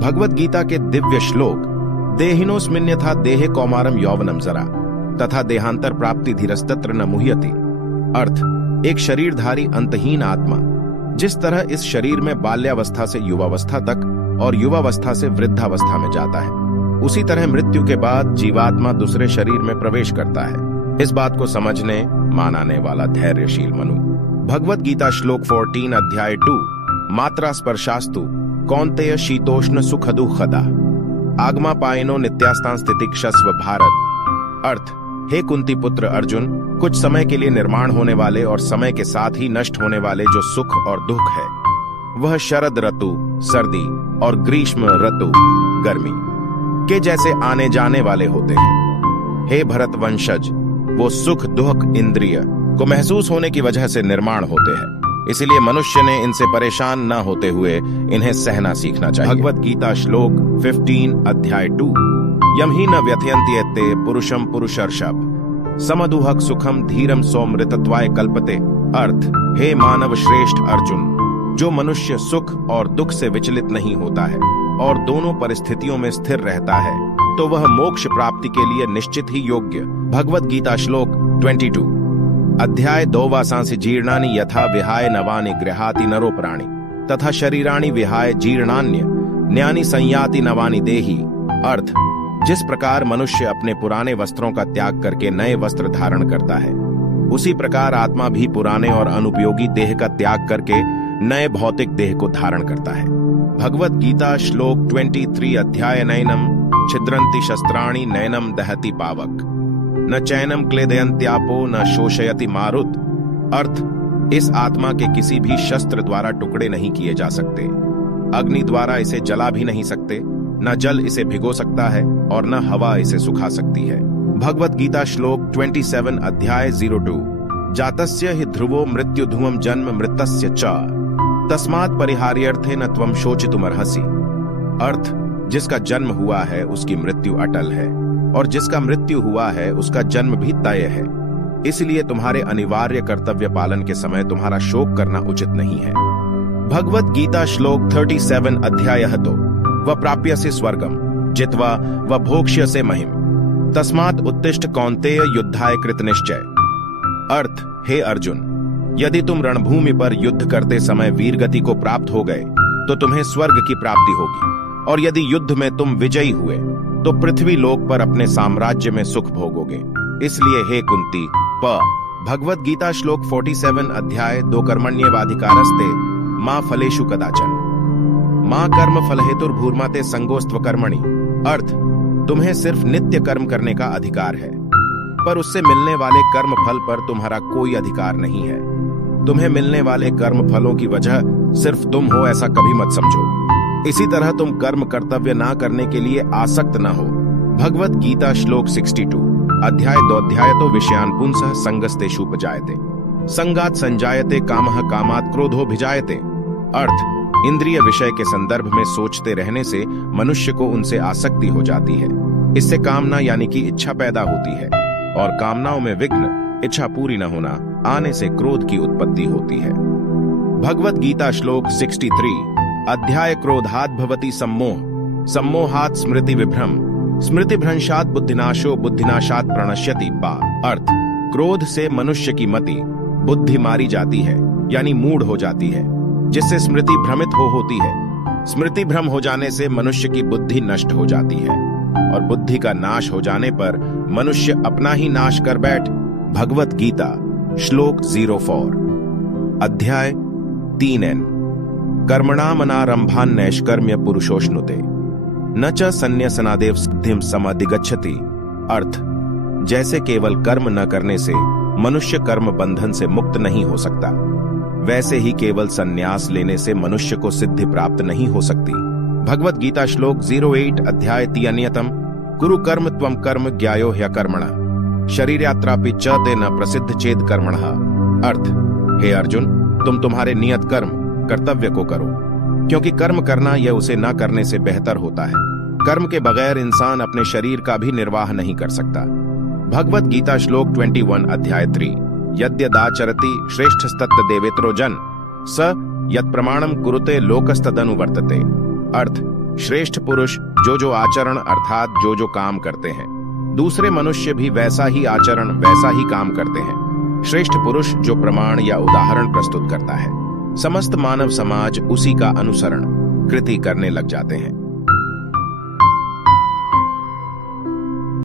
भगवत गीता के दिव्य श्लोक देहिनोस्मिन् यथा देहे कौमारम यौवनम जरा तथा देहांतर प्राप्ति धीरस्तत्र न मुह्यति। अर्थ, एक शरीरधारी अंतहीन आत्मा जिस तरह इस शरीर में बाल्यावस्था से युवावस्था तक और युवावस्था से वृद्धावस्था में जाता है, उसी तरह मृत्यु के बाद जीवात्मा दूसरे शरीर में प्रवेश करता है। इस बात को समझने मानाने वाला धैर्यशील मनु। भगवत गीता श्लोक 14 अध्याय 2 मात्रा स्पर्शास्तु कौन्तेय शीतोष्ण सुख दुखदा आगमा पायनो नित्यास्तान स्थितिक्षस्व भारत। अर्थ, हे कुंती पुत्र अर्जुन, कुछ समय के लिए निर्माण होने वाले और समय के साथ ही नष्ट होने वाले जो सुख और दुख है, वह शरद ऋतु सर्दी और ग्रीष्म ऋतु गर्मी के जैसे आने जाने वाले होते हैं। हे भरत वंशज, वो सुख दुख इंद्रिय को महसूस होने की वजह से निर्माण होते हैं, इसीलिए मनुष्य ने इनसे परेशान न होते हुए इन्हें सहना सीखना चाहिए। भगवत गीता श्लोक 15 अध्याय 2 यम ही न व्यथयन्ति एते पुरुषम पुरुषर्षभ समदुहक सुखम धीरम सौमृतत्वाय कल्पते। अर्थ, हे मानव श्रेष्ठ अर्जुन, जो मनुष्य सुख और दुख से विचलित नहीं होता है और दोनों परिस्थितियों में स्थिर रहता है, तो वह मोक्ष प्राप्ति के लिए निश्चित ही योग्य। भगवत गीता श्लोक 22 अध्याय 2 वासांसि जीर्णानि यथा विहाय नवानि गृहाति नरो प्राणि तथा शरीराणि विहाय जीर्णान्य न्यानि संयाति नवानि देहि। अर्थ, जिस प्रकार मनुष्य अपने पुराने वस्त्रों का त्याग करके नए वस्त्र धारण करता है, उसी प्रकार आत्मा भी पुराने और अनुपयोगी देह का त्याग करके नए भौतिक देह को धारण करता है। भगवत गीता श्लोक 23 अध्याय नैनम छिद्रन्ति शस्त्राणि नैनम दहति पावक न चैनम क्लेदयन्त्यापो न शोषयति मारुत। अर्थ, इस आत्मा के किसी भी शस्त्र द्वारा टुकड़े नहीं किए जा सकते, अग्नि द्वारा इसे जला भी नहीं सकते, न जल इसे भिगो सकता है और न हवा इसे सुखा सकती है। भगवत गीता श्लोक 27 अध्याय 02 जातस्य हि ध्रुवो मृत्यु धुवम जन्म मृतस्य च तस्मात् परिहार्यर्थे न त्वं शोचितुमर्हसि। अर्थ, जिसका जन्म हुआ है उसकी मृत्यु अटल है और जिसका मृत्यु हुआ है उसका जन्म भी तय है, इसलिए तुम्हारे अनिवार्य कर्तव्य पालन के समय तुम्हारा शोक करना उचित नहीं है। भगवत गीता श्लोक 37 अध्याय 2 व प्राप्यसे स्वर्गम जित्वा व भोक्ष्यसे महिम तस्मात् उत्तिष्ठ कौन्तेय युद्धाय कृत निश्चय। अर्थ, हे अर्जुन, यदि तुम रणभूमि पर युद्ध करते समय वीरगति को प्राप्त हो गए तो तुम्हें स्वर्ग की प्राप्ति होगी, और यदि युद्ध में तुम विजयी हुए तो पृथ्वी लोक पर अपने साम्राज्य में सुख भोगोगे। इसलिए हे कुंती प भगवत गीता श्लोक 47 अध्याय 2 कर्मण्येवाधिकारस्ते मां फलेषु कदाचन मां कर्म फलहेतुर्भूर्माते संगोस्त्व कर्मणि। अर्थ, तुम्हें सिर्फ नित्य कर्म करने का अधिकार है, पर उससे मिलने वाले कर्म फल पर तुम्हारा कोई अधिकार नहीं है। तुम्हें मिलने वाले कर्म फलों की वजह सिर्फ तुम हो, ऐसा कभी मत समझो। इसी तरह तुम कर्म कर्तव्य ना करने के लिए आसक्त न हो। भगवत गीता श्लोक 62 अध्याय 2 अध्याय तो विषयान पुंसः संगस्तेषु उपजायते संगात संजायते कामः कामात् क्रोधो भिजायते। अर्थ, इंद्रिय विषय के संदर्भ में सोचते रहने से मनुष्य को उनसे आसक्ति हो जाती है। इससे कामना यानी कि इच्छा पैदा होती है, और कामनाओं में विघ्न, इच्छा पूरी न होना आने से क्रोध की उत्पत्ति होती है। भगवत गीता श्लोक 63 अध्याय क्रोधात् भवति सम्मोह सम्मोहात् स्मृति विभ्रम स्मृति भ्रंशात् बुद्धिनाशो बुद्धिनाशात् प्रणश्यति पा। अर्थ, क्रोध से मनुष्य की मति बुद्धि मारी जाती है यानी मूढ़ हो जाती है, जिससे स्मृति भ्रमित होती है। स्मृति भ्रम हो जाने से मनुष्य की बुद्धि नष्ट हो जाती है, और बुद्धि का नाश हो जाने पर मनुष्य अपना ही नाश कर बैठ। भगवत गीता श्लोक 04 अध्याय 3 कर्मणामनारंभान् नैष्कर्म्य पुरुषोष्णुते न च संन्यसनादेव सिद्धिं समधिगच्छति। अर्थ, जैसे केवल कर्म न करने से मनुष्य कर्म बंधन से मुक्त नहीं हो सकता, वैसे ही केवल संन्यास लेने से मनुष्य को सिद्धि प्राप्त नहीं हो सकती। भगवत गीता श्लोक 08 अध्याय 3 कुरु कर्म त्वं कर्म ज्ञायो ह्यकर्मणः शरीर यात्रापि च ते न प्रसिद्ध चेद कर्मणः। अर्थ, हे अर्जुन, तुम तुम्हारे नियत कर्म कर्तव्य को करो, क्योंकि कर्म करना यह उसे न करने से बेहतर होता है। कर्म के बगैर इंसान अपने शरीर का भी निर्वाह नहीं कर सकता। भगवत गीता श्लोक 21 अध्याय 3 यद्यदाचरति श्रेष्ठस्तत्र देवेत्रो जन स यत् प्रमाणम कुरुते लोकस्तदनुवर्तते। अर्थ, श्रेष्ठ पुरुष जो जो आचरण अर्थात जो जो काम करते हैं, दूसरे मनुष्य भी वैसा ही आचरण वैसा ही काम करते हैं। श्रेष्ठ पुरुष जो प्रमाण या उदाहरण प्रस्तुत करता है, समस्त मानव समाज उसी का अनुसरण कृति करने लग जाते हैं।